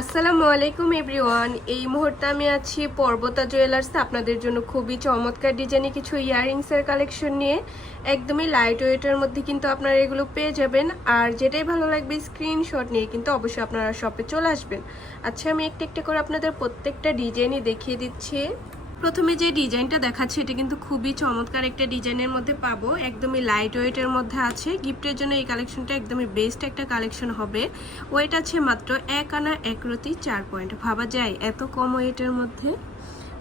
আসসালামু আলাইকুম এভরিওয়ান। এই মুহূর্তে আমি আছি পর্বতা জুয়েলার্সে আপনাদের জন্য খুবই চমৎকার ডিজাইনে কিছু ইয়াররিংসের কালেকশন নিয়ে। একদমই লাইট ওয়েটের মধ্যে কিন্তু আপনারা এগুলো পেয়ে যাবেন। আর যেটাই ভালো লাগবে স্ক্রিনশট নিয়ে কিন্তু অবশ্যই আপনারা শপে চলে আসবেন। আচ্ছা আমি একটা একটা করে আপনাদের প্রত্যেকটা ডিজাইনই দেখিয়ে দিচ্ছি। প্রথমে যে ডিজাইনটা দেখাচ্ছে, এটা কিন্তু খুবই চমৎকার একটা ডিজাইনের মধ্যে পাবো। একদমই লাইট ওয়েটের মধ্যে আছে। গিফটের জন্য এই কালেকশনটা একদমই বেস্ট একটা কালেকশন হবে। ওয়েট আছে মাত্র এক আনা এক রতি চার পয়েন্ট ভাবা যায় এত কম ওয়েটের মধ্যে?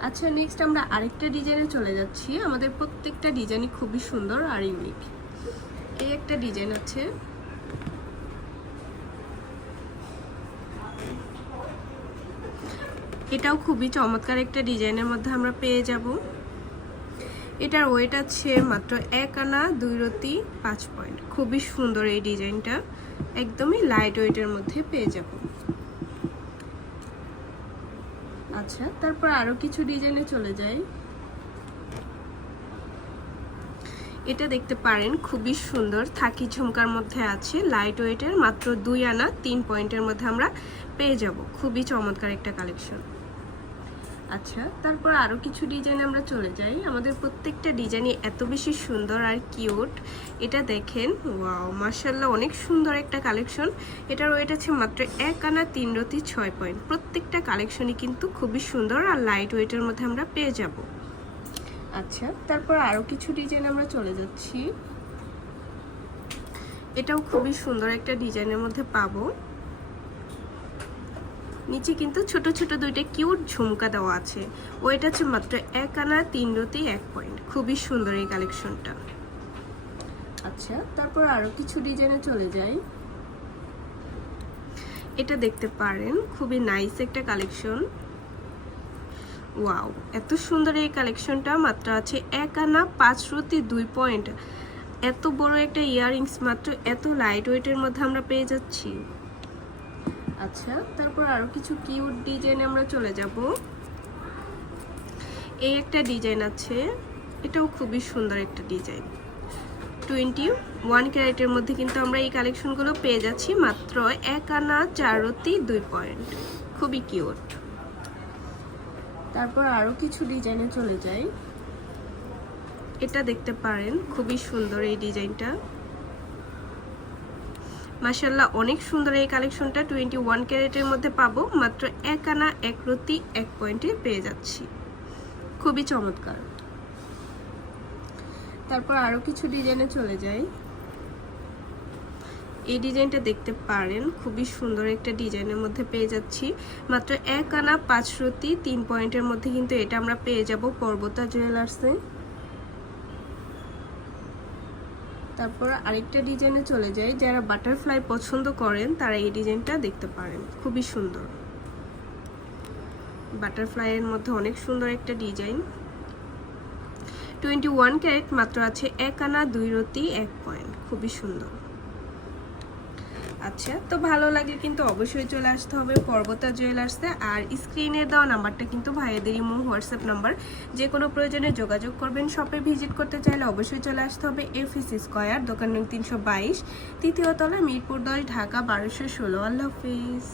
আচ্ছা নেক্সট আমরা আরেকটা ডিজাইনে চলে যাচ্ছি। আমাদের প্রত্যেকটা ডিজাইনই খুবই সুন্দর আর ইউনিক এই একটা ডিজাইন আছে। এটাও খুবই চমৎকার একটা ডিজাইনের মধ্যে আমরা পেয়ে যাব। এটার ওয়েট আছে মাত্র এক আনা দুই রতি পাঁচ পয়েন্ট খুবই সুন্দর এই ডিজাইনটা। একদমই লাইট ওয়েটের মধ্যে পেয়ে যাব। আচ্ছা তারপর আরও কিছু ডিজাইনে চলে যাই। এটা দেখতে পারেন, খুবই সুন্দর। থাকি ঝুমকার মধ্যে আছে লাইট ওয়েটের মাত্র দুই আনা তিন পয়েন্টের মধ্যে আমরা পেয়ে যাব। খুবই চমৎকার একটা কালেকশন আচ্ছা তারপর আরও কিছু ডিজাইন আমরা চলে যাই। আমাদের প্রত্যেকটা ডিজাইনই এত বেশি সুন্দর আর কিউট এটা দেখেন ওয়াও মার্শাল্লাহ অনেক সুন্দর একটা কালেকশন এটার ওয়েট আছে মাত্র এক আনা তিন রতি ছয় পয়েন্ট প্রত্যেকটা কালেকশনই কিন্তু খুবই সুন্দর আর লাইট ওয়েটের মধ্যে আমরা পেয়ে যাব। আচ্ছা তারপর আরও কিছু ডিজাইন আমরা চলে যাচ্ছি। এটাও খুবই সুন্দর একটা ডিজাইনের মধ্যে পাবো। নিচে কিন্তু ছোট ছোট দুইটা কিউট ঝুমকা দেওয়া আছে। ওইটা হচ্ছে মাত্র এক আনা তিন রতি এক পয়েন্ট। খুবই সুন্দর এই কালেকশনটা। আচ্ছা তারপর আরও কিছু ডিজাইনে চলে যাই। এটা দেখতে পারেন খুবই নাইস একটা কালেকশন। ওয়াও এত সুন্দর এই কালেকশনটা মাত্র আছে এক আনা পাঁচ রতি দুই পয়েন্ট। এত বড় একটা ইয়াররিংস মাত্র এত লাইট ওয়েটের মধ্যে আমরা পেয়ে যাচ্ছি। আচ্ছা তারপর আরও কিছু কিউট ডিজাইন আমরা চলে যাব। এই একটা ডিজাইন আছে, এটাও খুবই সুন্দর একটা ডিজাইন টোয়েন্টি ওয়ান ক্যারেটের মধ্যে কিন্তু আমরা এই কালেকশনগুলো পেয়ে যাচ্ছি মাত্র এক আনা চারতি দুই পয়েন্ট খুবই কিউট তারপর আরও কিছু ডিজাইনে চলে যাই। এটা দেখতে পারেন, খুবই সুন্দর এই ডিজাইনটা মাসাল্লাহ অনেক সুন্দর এই কালেকশনটা। টোয়েন্টি ওয়ান ক্যারেটের মধ্যে পাবো, মাত্র এক আনা, এক রতি, এক পয়েন্টে পেয়ে যাচ্ছি। খুবই চমৎকার। তারপর আরও কিছু ডিজাইনে চলে যাই। এই ডিজাইনটা দেখতে পারেন, খুবই সুন্দর একটা ডিজাইনের মধ্যে পেয়ে যাচ্ছি। মাত্র এক আনা, পাঁচ রতি, তিন পয়েন্টের মধ্যে কিন্তু এটা আমরা পেয়ে যাব পর্বতা জুয়েলার্সে। তারপর আরেকটা ডিজাইনে চলে যাই। যারা বাটারফ্লাই পছন্দ করেন, তারা এই ডিজাইনটা দেখতে পারেন। খুবই সুন্দর। বাটারফ্লাইয়ের মধ্যে অনেক সুন্দর একটা ডিজাইন টোয়েন্টি ওয়ান ক্যারেট মাত্র আছে এক আনা দুই রতি, এক পয়েন্ট খুবই সুন্দর। আচ্ছা তো ভালো লাগে কিন্তু অবশ্যই চলে আসতে হবে পর্বতা জুয়েলার্সে। আর স্ক্রিনে দেওয়া নাম্বারটা কিন্তু ভাইয়াদের ইমো, হোয়াটসঅ্যাপ নাম্বার। যে কোনো প্রয়োজনে যোগাযোগ করবেন, শপে ভিজিট করতে চাইলে অবশ্যই চলে আসতে হবে এফিসি স্কোয়ার, দোকান নং তিনশো বাইশ, তৃতীয় তলা মিরপুর দশ ঢাকা বারোশো ষোলো, আল্লাহ হাফিজ।